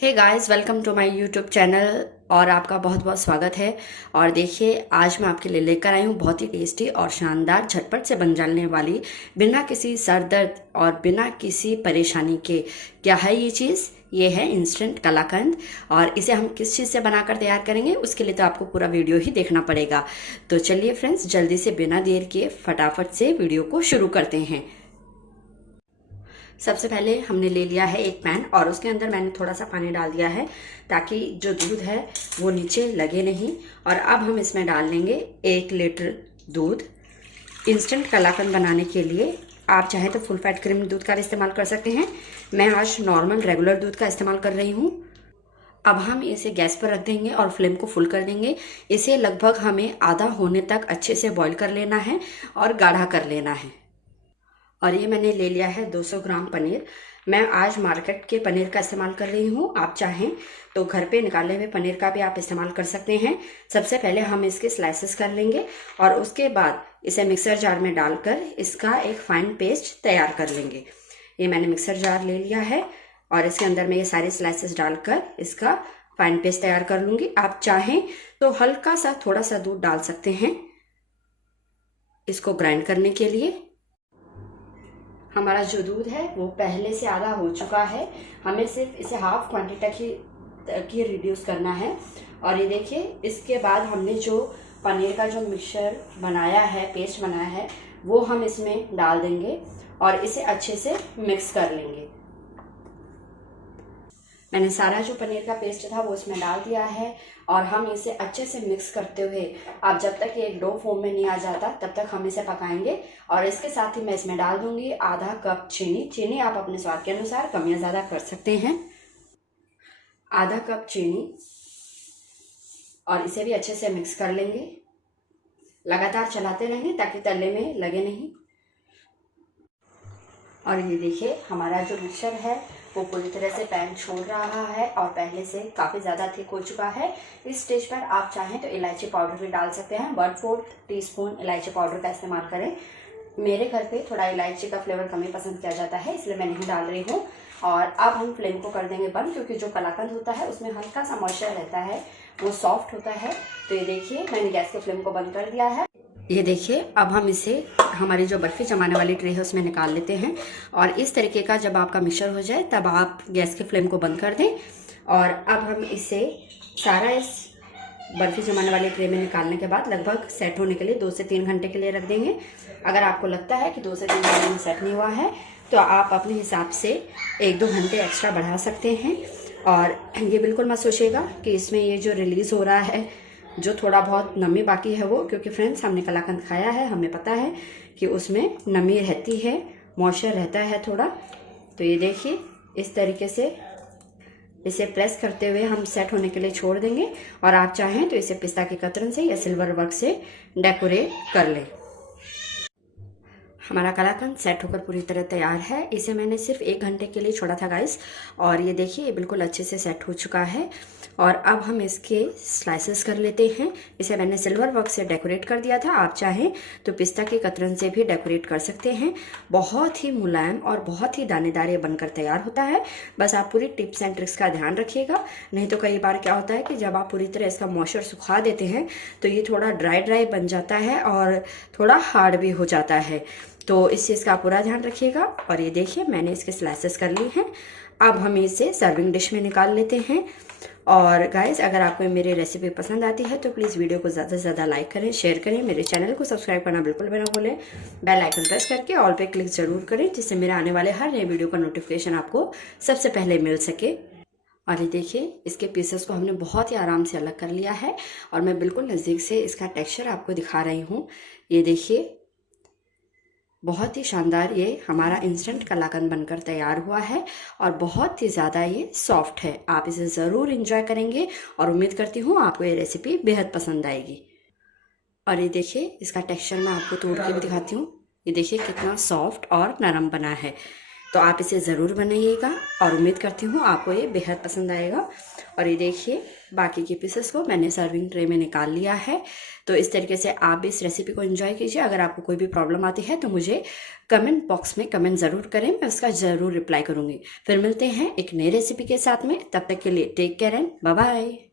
Hey guys, welcome to my YouTube channel और आपका बहुत बहुत स्वागत है। और देखिए, आज मैं आपके लिए लेकर आई हूँ बहुत ही टेस्टी और शानदार झटपट से बन जाने वाली, बिना किसी सर दर्द और बिना किसी परेशानी के। क्या है ये चीज़? ये है इंस्टेंट कलाकंद। और इसे हम किस चीज़ से बनाकर तैयार करेंगे, उसके लिए तो आपको पूरा वीडियो ही देखना पड़ेगा। तो चलिए फ्रेंड्स, जल्दी से बिना देर किए फटाफट से वीडियो को शुरू करते हैं। सबसे पहले हमने ले लिया है एक पैन और उसके अंदर मैंने थोड़ा सा पानी डाल दिया है ताकि जो दूध है वो नीचे लगे नहीं। और अब हम इसमें डाल लेंगे 1 लीटर दूध। इंस्टेंट कलाकंद बनाने के लिए आप चाहें तो फुल फैट क्रीम दूध का भी इस्तेमाल कर सकते हैं। मैं आज नॉर्मल रेगुलर दूध का इस्तेमाल कर रही हूँ। अब हम इसे गैस पर रख देंगे और फ्लेम को फुल कर देंगे। इसे लगभग हमें आधा होने तक अच्छे से बॉईल कर लेना है और गाढ़ा कर लेना है। और ये मैंने ले लिया है 200 ग्राम पनीर। मैं आज मार्केट के पनीर का इस्तेमाल कर रही हूँ। आप चाहें तो घर पे निकाले हुए पनीर का भी आप इस्तेमाल कर सकते हैं। सबसे पहले हम इसके स्लाइसेस कर लेंगे और उसके बाद इसे मिक्सर जार में डालकर इसका एक फाइन पेस्ट तैयार कर लेंगे। ये मैंने मिक्सर जार ले लिया है और इसके अंदर मैं ये सारे स्लाइसेस डालकर इसका फाइन पेस्ट तैयार कर लूँगी। आप चाहें तो हल्का सा थोड़ा सा दूध डाल सकते हैं इसको ग्राइंड करने के लिए। हमारा जो दूध है वो पहले से आधा हो चुका है। हमें सिर्फ इसे हाफ क्वांटिटी की रिड्यूस करना है। और ये देखिए, इसके बाद हमने जो पनीर का जो मिक्सचर बनाया है, पेस्ट बनाया है, वो हम इसमें डाल देंगे और इसे अच्छे से मिक्स कर लेंगे। मैंने सारा जो पनीर का पेस्ट था वो इसमें डाल दिया है और हम इसे अच्छे से मिक्स करते हुए, अब जब तक ये डो फॉर्म में नहीं आ जाता तब तक हम इसे पकाएंगे। और इसके साथ ही मैं इसमें डाल दूंगी आधा कप चीनी। चीनी आप अपने स्वाद के अनुसार कम या ज़्यादा कर सकते हैं। आधा कप चीनी, और इसे भी अच्छे से मिक्स कर लेंगे। लगातार चलाते रहेंगे ताकि तले में लगे नहीं। और ये देखिए, हमारा जो मिक्सचर है वो पूरी तरह से पैन छोड़ रहा है और पहले से काफ़ी ज़्यादा थिक हो चुका है। इस स्टेज पर आप चाहें तो इलायची पाउडर भी डाल सकते हैं। 1/4 टीस्पून इलायची पाउडर का इस्तेमाल करें। मेरे घर पे थोड़ा इलायची का फ्लेवर कम ही पसंद किया जाता है, इसलिए मैं नहीं डाल रही हूँ। और अब हम फ्लेम को कर देंगे बंद, क्योंकि जो कलाकंद होता है उसमें हल्का सा मॉइस्चर रहता है, वो सॉफ्ट होता है। तो ये देखिए, मैंने गैस के फ्लेम को बंद कर दिया है। ये देखिए, अब हम इसे हमारी जो बर्फ़ी जमाने वाली ट्रे है उसमें निकाल लेते हैं। और इस तरीके का जब आपका मिक्सचर हो जाए तब आप गैस के फ्लेम को बंद कर दें। और अब हम इसे सारा इस बर्फ़ी जमाने वाली ट्रे में निकालने के बाद लगभग सेट होने के लिए 2 से 3 घंटे के लिए रख देंगे। अगर आपको लगता है कि 2 से 3 घंटे में सेट नहीं हुआ है तो आप अपने हिसाब से 1-2 घंटे एक्स्ट्रा बढ़ा सकते हैं। और ये बिल्कुल मत सोचिएगा कि इसमें ये जो रिलीज़ हो रहा है, जो थोड़ा बहुत नमी बाकी है वो, क्योंकि फ्रेंड्स हमने कलाकंद खाया है, हमें पता है कि उसमें नमी रहती है, मॉइस्चर रहता है थोड़ा। तो ये देखिए, इस तरीके से इसे प्रेस करते हुए हम सेट होने के लिए छोड़ देंगे। और आप चाहें तो इसे पिस्ता की कतरन से या सिल्वर वर्क से डेकोरेट कर लें। हमारा कलाकंद सेट होकर पूरी तरह तैयार है। इसे मैंने सिर्फ 1 घंटे के लिए छोड़ा था गाइस। और ये देखिए, ये बिल्कुल अच्छे से सेट हो चुका है। और अब हम इसके स्लाइसेस कर लेते हैं। इसे मैंने सिल्वर वर्क से डेकोरेट कर दिया था, आप चाहें तो पिस्ता की कतरन से भी डेकोरेट कर सकते हैं। बहुत ही मुलायम और बहुत ही दानेदार ये बनकर तैयार होता है। बस आप पूरी टिप्स एंड ट्रिक्स का ध्यान रखिएगा, नहीं तो कई बार क्या होता है कि जब आप पूरी तरह इसका मॉइस्चर सुखा देते हैं तो ये थोड़ा ड्राई ड्राई बन जाता है और थोड़ा हार्ड भी हो जाता है। तो इस चीज़ का पूरा ध्यान रखिएगा। और ये देखिए, मैंने इसके स्लाइसेस कर लिए हैं। अब हम इसे सर्विंग डिश में निकाल लेते हैं। और गाइस, अगर आपको मेरी रेसिपी पसंद आती है तो प्लीज़ वीडियो को ज़्यादा से ज़्यादा लाइक करें, शेयर करें। मेरे चैनल को सब्सक्राइब करना बिल्कुल भी ना भूलें। बेल आइकन प्रेस करके ऑल पे क्लिक ज़रूर करें, जिससे मेरे आने वाले हर नए वीडियो का नोटिफिकेशन आपको सबसे पहले मिल सके। और ये देखिए, इसके पीसेस को हमने बहुत ही आराम से अलग कर लिया है और मैं बिल्कुल नज़दीक से इसका टेक्स्चर आपको दिखा रही हूँ। ये देखिए, बहुत ही शानदार ये हमारा इंस्टेंट कलाकंद बनकर तैयार हुआ है और बहुत ही ज़्यादा ये सॉफ्ट है। आप इसे ज़रूर इंजॉय करेंगे और उम्मीद करती हूँ आपको ये रेसिपी बेहद पसंद आएगी। और ये देखिए, इसका टेक्सचर मैं आपको तोड़ के भी दिखाती हूँ। ये देखिए कितना सॉफ्ट और नरम बना है। तो आप इसे ज़रूर बनाइएगा और उम्मीद करती हूँ आपको ये बेहद पसंद आएगा। और ये देखिए बाकी के पीसेस को मैंने सर्विंग ट्रे में निकाल लिया है। तो इस तरीके से आप भी इस रेसिपी को एंजॉय कीजिए। अगर आपको कोई भी प्रॉब्लम आती है तो मुझे कमेंट बॉक्स में कमेंट ज़रूर करें, मैं उसका ज़रूर रिप्लाई करूँगी। फिर मिलते हैं एक नई रेसिपी के साथ में, तब तक के लिए take care and bye bye.